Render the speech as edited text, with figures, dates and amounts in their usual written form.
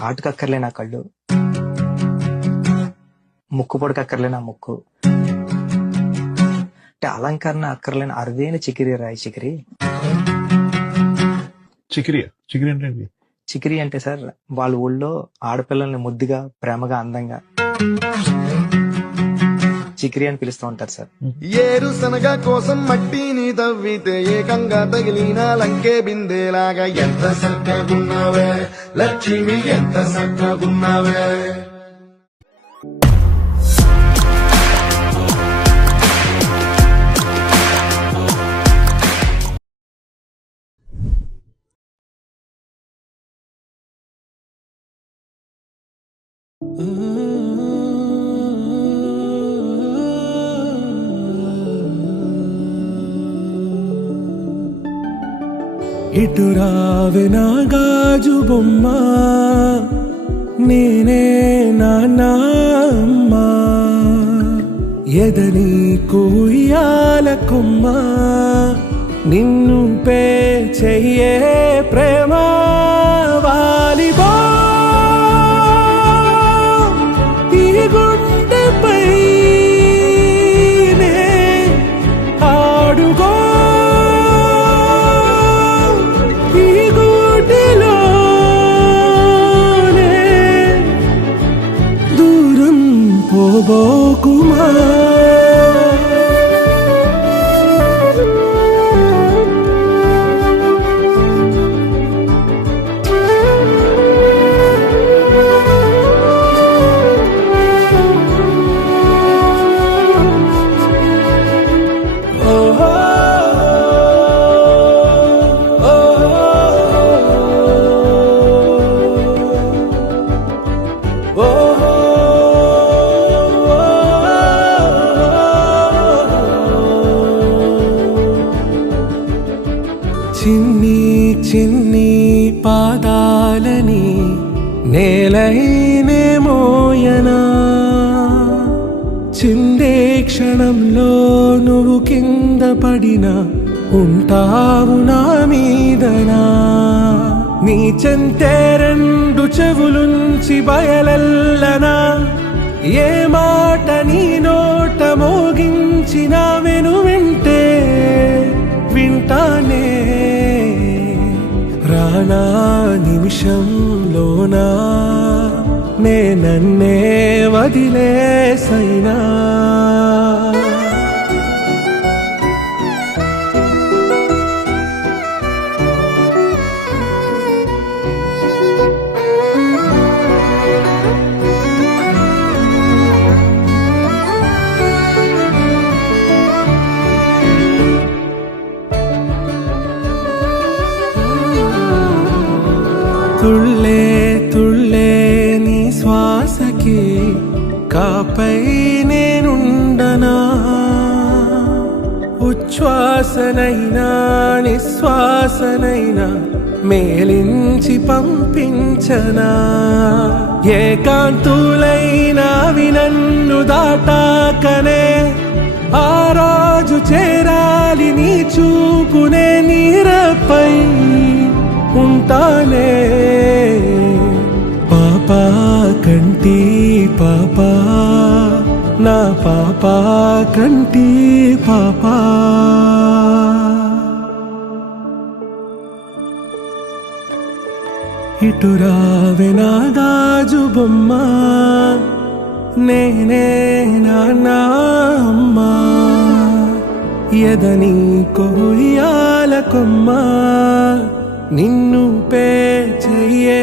కాటుకక్కర్లే నా కళ్ళు, ముక్కు పొడకక్కర్లే నా ముక్కు, అంటే అలంకరణ అక్కర్లేని అరుదైన చికిరి రాయి చికిరి. చికిరి అంటే చికిరి అంటే సార్ వాళ్ళ ఊళ్ళో ఆడపిల్లల్ని ముద్దుగా ప్రేమగా అందంగా చికిరి అని పిలుస్తూ ఉంటారు సార్. ఏరుశనగ కోసం మట్టిని తవ్వితే ఏకంగా తగిలిన లంకే బిందేలాగా ఎంత చక్కగున్నావే లక్ష్మి, ఎంత చక్కగున్నావే. ఇటు రావే నా గాజు బొమ్మ, నేనే నాన్నమ్మ, ఎదని కుయ్యాల కొమ్మ, నిన్ను పే చెయ్యే ప్రేమ వాలిబా ఈ గుండెపై ఆడుగో పోబోకుమా. చిన్ని చిన్ని పాదాలని నేలైనే మోయనా, చిందే క్షణంలో నువ్వు కింద పడినా ఉంటావు నా మీదనా. నీ చెంతే రెండు చెవులుంచి బయలెల్లనా, ఏ మాట నీ నోట మోగించిన వెను వింటే వింటానే. రానా నిమిషంలోనా నే నన్నే వదిలేసైనా. తుళ్ళే తుళ్ళే నీ శ్వాసకి కాపై నేనుండనా, ఉచ్ఛ్వాసనైనా నిశ్వాసనైనా మేలించి పంపించనా. ఏకాంతులైనవి నన్ను దాటాకనే ఆ రోజు చేరాలి నీ చూపునే నీరపై ఉంటానే. పాపా కంటి పాపా నా పాపా కంటి పాపా. ఇటు రావే నా గాజు బొమ్మ, నేనే నాన్నమ్మ, ఎదని కొయ్యాల కొమ్మ, నిన్ను పే చెయ్యే